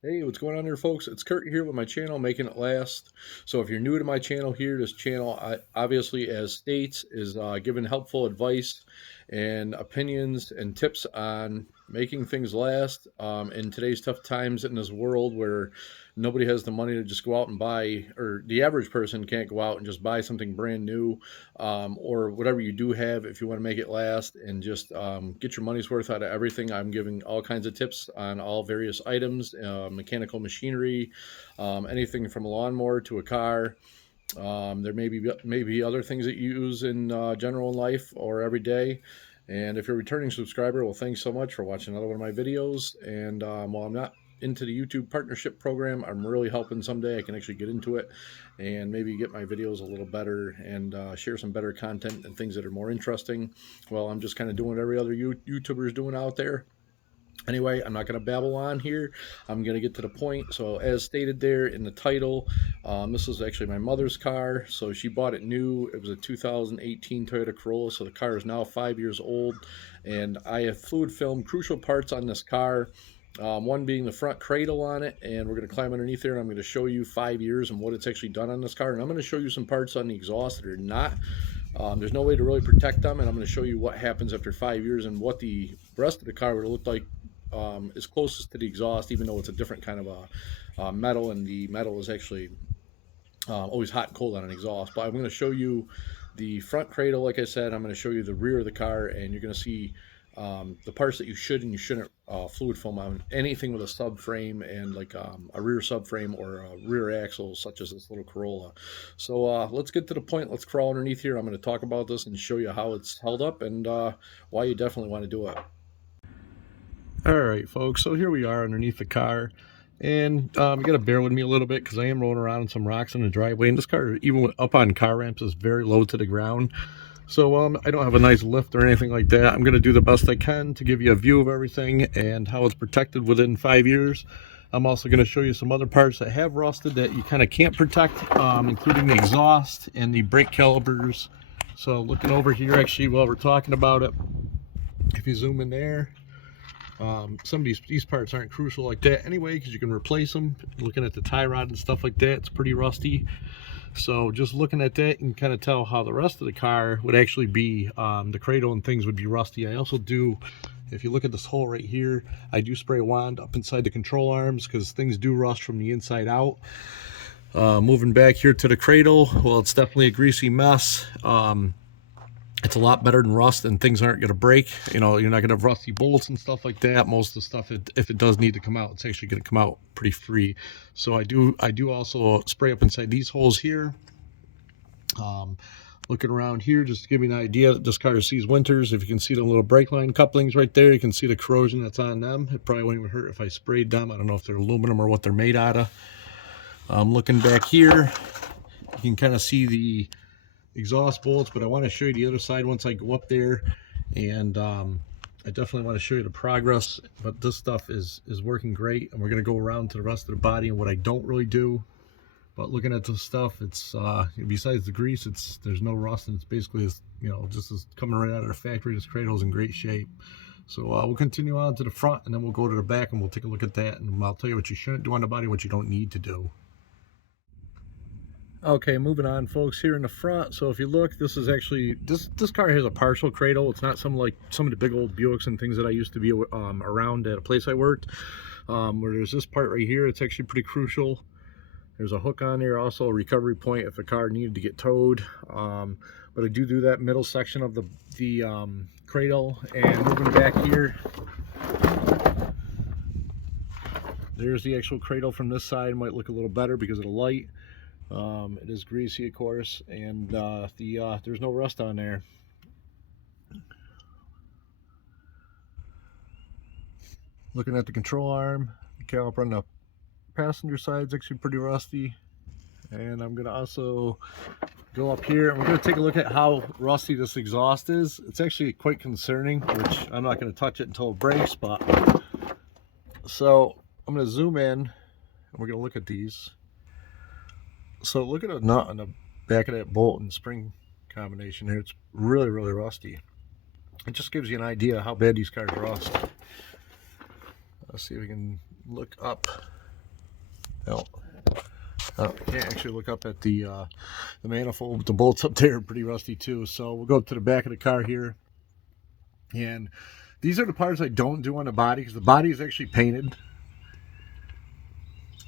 Hey, what's going on here, folks? It's Kurt here with my channel, Making It Last. So if you're new to my channel here, this channel, obviously, as states, is giving helpful advice and opinions and tips on making things last in today's tough times in this world where nobody has the money to just go out and buy, or the average person can't go out and just buy something brand new, or whatever you do have if you want to make it last and just get your money's worth out of everything. I'm giving all kinds of tips on all various items, mechanical machinery, anything from a lawnmower to a car. There may be other things that you use in general in life or every day. And if you're a returning subscriber, well, thanks so much for watching another one of my videos. And while I'm not into the YouTube partnership program, I'm really hoping someday I can actually get into it and maybe get my videos a little better and share some better content and things that are more interesting. Well, I'm just kind of doing what every other YouTuber is doing out there. Anyway, I'm not going to babble on here. I'm going to get to the point. So, as stated there in the title, this is actually my mother's car. So, she bought it new. It was a 2018 Toyota Corolla. So, the car is now 5 years old. And I have fluid filmed crucial parts on this car. One being the front cradle on it. And we're going to climb underneath there. And I'm going to show you 5 years and what it's actually done on this car. And I'm going to show you some parts on the exhaust that are not. There's no way to really protect them. And I'm going to show you what happens after 5 years and what the rest of the car would have looked like is closest to the exhaust, even though it's a different kind of a metal, and the metal is actually always hot and cold on an exhaust. But I'm going to show you the front cradle, like I said. I'm going to show you the rear of the car, and you're going to see the parts that you should and you shouldn't fluid film on anything with a subframe and like a rear subframe or a rear axle, such as this little Corolla. So let's get to the point. Let's crawl underneath here. I'm going to talk about this and show you how it's held up and why you definitely want to do it. All right, folks, so here we are underneath the car, and you got to bear with me a little bit because I am rolling around in some rocks in the driveway, and this car, even up on car ramps, is very low to the ground. So I don't have a nice lift or anything like that. I'm going to do the best I can to give you a view of everything and how it's protected within 5 years. I'm also going to show you some other parts that have rusted that you kind of can't protect, including the exhaust and the brake calipers. So looking over here, actually, while we're talking about it, if you zoom in there, some of these parts aren't crucial like that anyway, because you can replace them. Looking at the tie rod and stuff like that, it's pretty rusty. So just looking at that, you can kind of tell how the rest of the car would actually be. The cradle and things would be rusty. I also do, if you look at this hole right here, I do spray wand up inside the control arms because things do rust from the inside out. Moving back here to the cradle, well, it's definitely a greasy mess. It's a lot better than rust, and things aren't going to break. You know, you're not going to have rusty bolts and stuff like that. Most of the stuff, if it does need to come out, it's actually going to come out pretty free. So I do also spray up inside these holes here. Looking around here, just to give you an idea that this car sees winters. If you can see the little brake line couplings right there, you can see the corrosion that's on them. It probably wouldn't even hurt if I sprayed them. I don't know if they're aluminum or what they're made out of. Looking back here, you can kind of see the exhaust bolts, but I want to show you the other side once I go up there, and I definitely want to show you the progress. But this stuff is working great, and we're going to go around to the rest of the body and what I don't really do. But looking at this stuff, it's besides the grease, there's no rust, and it's basically just as coming right out of the factory. This cradle's in great shape. So we'll continue on to the front, and then we'll go to the back and we'll take a look at that, and I'll tell you what you shouldn't do on the body, what you don't need to do. Okay, moving on, folks, here in the front. So if you look, this is actually, this car has a partial cradle. It's not some like some of the big old Buicks and things that I used to be around at a place I worked, where there's this part right here. It's actually pretty crucial. There's a hook on there, also a recovery point if the car needed to get towed. But I do that middle section of the cradle. And moving back here, there's the actual cradle from this side. Might look a little better because of the light. It is greasy, of course, and there's no rust on there. Looking at the control arm, the caliper on the passenger side is actually pretty rusty. And I'm gonna also go up here and we're gonna take a look at how rusty this exhaust is. It's actually quite concerning, which I'm not gonna touch it until it breaks, but so I'm gonna zoom in and we're gonna look at these. So look at a nut on the back of that bolt and spring combination here. It's really, really rusty. It just gives you an idea how bad these cars rust. Let's see if we can look up. No. Can't actually look up at the manifold. The bolts up there are pretty rusty too. So we'll go up to the back of the car here. And these are the parts I don't do on the body because the body is actually painted.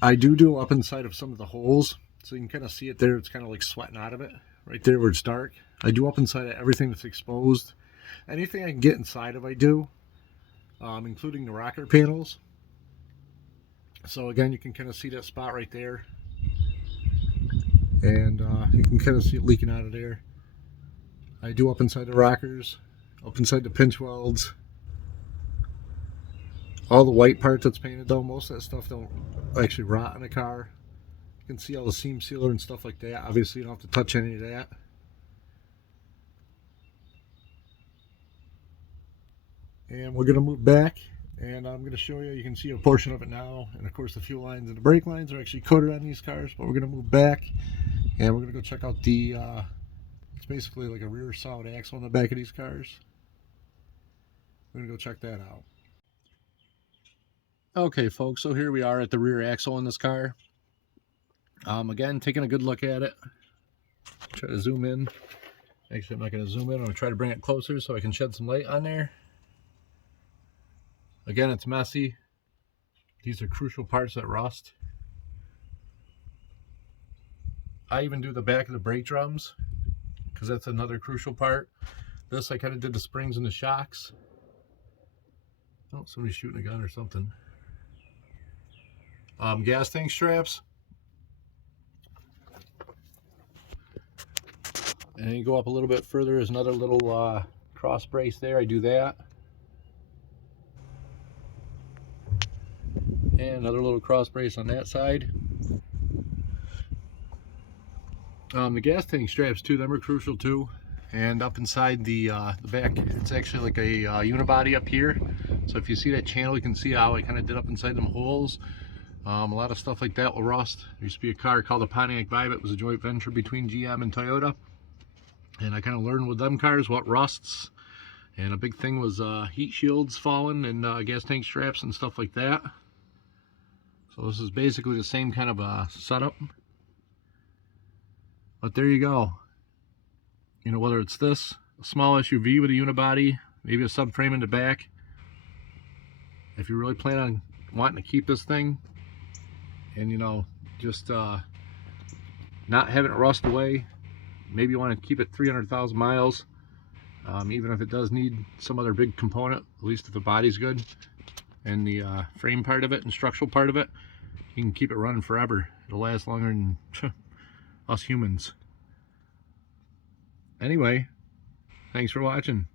I do up inside of some of the holes. So you can kind of see it there. It's kind of like sweating out of it. Right there where it's dark. I do up inside of everything that's exposed. Anything I can get inside of I do. Including the rocker panels. So again, you can kind of see that spot right there. And you can kind of see it leaking out of there. I do up inside the rockers, up inside the pinch welds. All the white part that's painted though, most of that stuff don't actually rot in a car. You can see all the seam sealer and stuff like that. Obviously you don't have to touch any of that. And we're going to move back and I'm going to show you. You can see a portion of it now. And of course the fuel lines and the brake lines are actually coated on these cars. But we're going to move back and we're going to go check out the, it's basically like a rear solid axle on the back of these cars. We're going to go check that out. Okay folks, so here we are at the rear axle in this car. Again, taking a good look at it. Try to zoom in. Actually, I'm not going to zoom in. I'm going to try to bring it closer so I can shed some light on there. Again, it's messy. These are crucial parts that rust. I even do the back of the brake drums because that's another crucial part. This, I kind of did the springs and the shocks. Oh, somebody's shooting a gun or something. Gas tank straps. And you go up a little bit further, there's another little cross brace there. I do that. And another little cross brace on that side. The gas tank straps too, them are crucial too. And up inside the back, it's actually like a unibody up here. So if you see that channel, you can see how I kind of did up inside them holes. A lot of stuff like that will rust. There used to be a car called the Pontiac Vibe. It was a joint venture between GM and Toyota. And I kind of learned with them cars what rusts. And a big thing was heat shields falling and gas tank straps and stuff like that. So this is basically the same kind of setup. But there you go. You know, whether it's this, a small SUV with a unibody, maybe a subframe in the back. If you really plan on wanting to keep this thing and, you know, just not having it rust away, maybe you want to keep it 300,000 miles, even if it does need some other big component, at least if the body's good and the frame part of it and structural part of it, you can keep it running forever. It'll last longer than us humans. Anyway, thanks for watching.